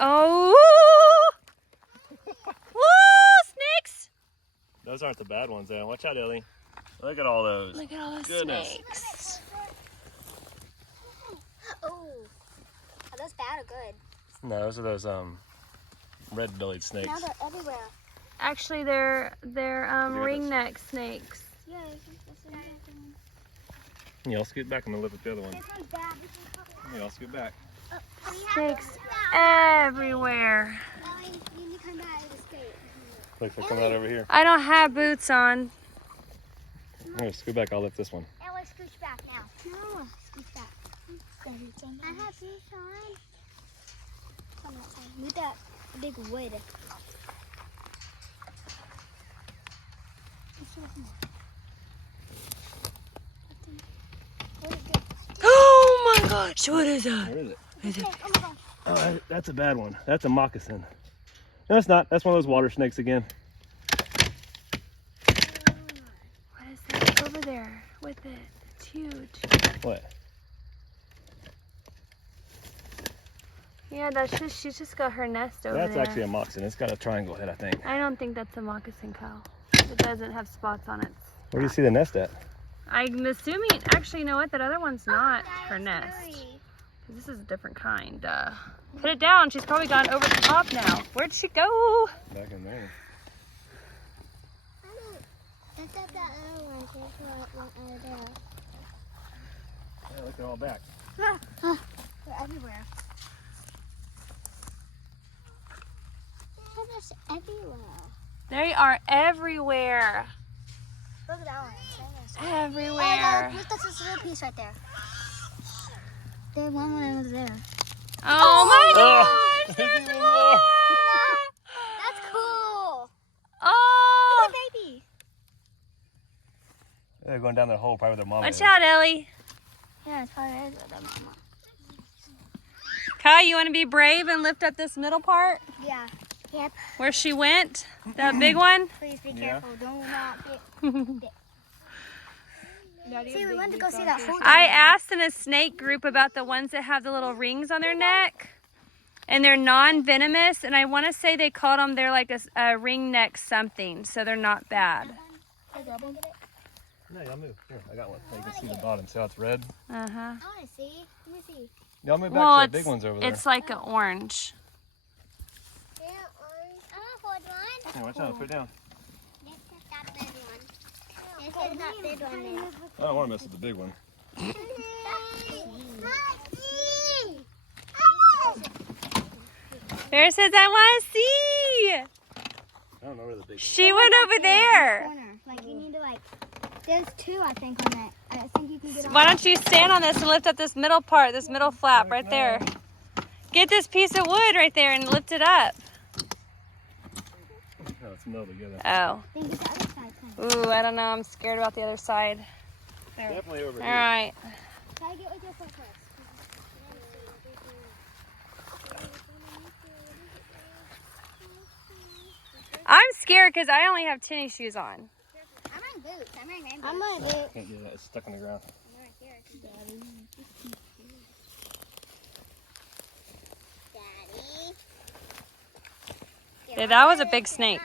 Oh! Woo! Snakes! Those aren't the bad ones, though. Watch out, Ellie. Look at all those. Look at all those snakes. Oh, are those bad or good? No, those are those red-bellied snakes. Now they're everywhere. Actually, they're ringneck snakes. Yeah, Yeah, I'll scoot back. I'm gonna lift up the other one. this one's bad. This one's Yeah, I'll scoot back. Snakes everywhere. You need to come back and escape. Look, they're coming out over here. I don't have boots on. Here, scoot back. I'll lift this one. Ella, scooch back now. No, scooch back. I have boots on. Come on, with that big wood. Oh my gosh, what is that? Where is it? Is it? Oh my gosh. Oh, that's a bad one. That's a moccasin. No, it's not. That's one of those water snakes again. What is that over there with it? It's huge. What? Yeah, that's just, she's just got her nest over That's there. actually a moccasin. It's got a triangle head, I think. I don't think that's a moccasin cow. It doesn't have spots on it. Where do you see the nest at? I'm assuming, actually, you know what? That other one's not her nest. This is a different kind. Put it down. She's probably gone over the top now. Where'd she go? Back in there. I thought that other one went over there. Yeah, look, they're all back. They're everywhere. They're just everywhere. They are everywhere. Look at that one. Everywhere. Look, that's this little piece right there. There's one over there. Oh my gosh! There's There's even more! more. That's cool. Oh! Look at the baby. They're going down that hole probably with their mama. Watch out, Ellie. Yeah, it's probably is with their mama. Kai, you want to be brave and lift up this middle part Yeah. Yep. where she went? That big one? Please be Yeah. careful. Don't not get. See, we went to go see that whole I asked in a snake group about the ones that have the little rings on their neck. And they're non-venomous. And I want to say they called them, they're like a ring neck something. So they're not bad. No, y'all move. Here, I got one. So you can see the bottom. See how it's red? Uh-huh. I want to see. Let me see. Y'all move back Well, to the big ones over there. it's like an orange. Yeah, orange. I want to hold one. Here, watch out. Put it down. Let's get that big one. Let's get that big one. I don't want to mess with the big one. Bear says, I want to see. I don't know where the big She went over there. Corner. Like you need to like. There's two, I think, on that. I think you can get on. Why don't you stand on this and lift up this middle part, this middle flap right there. Get this piece of wood right there and lift it up. No, it's melded together. Oh. Then get the other side. Then. Ooh, I don't know. I'm scared about the other side. Definitely over All here. right. Try to get with your foot first. I'm scared because I only have tennis shoes on. I'm wearing boots. I'm wearing rain boots. I'm wearing boots. Can't do that. It's stuck in the ground. I'm right here. Daddy. Yeah, that was a big snake.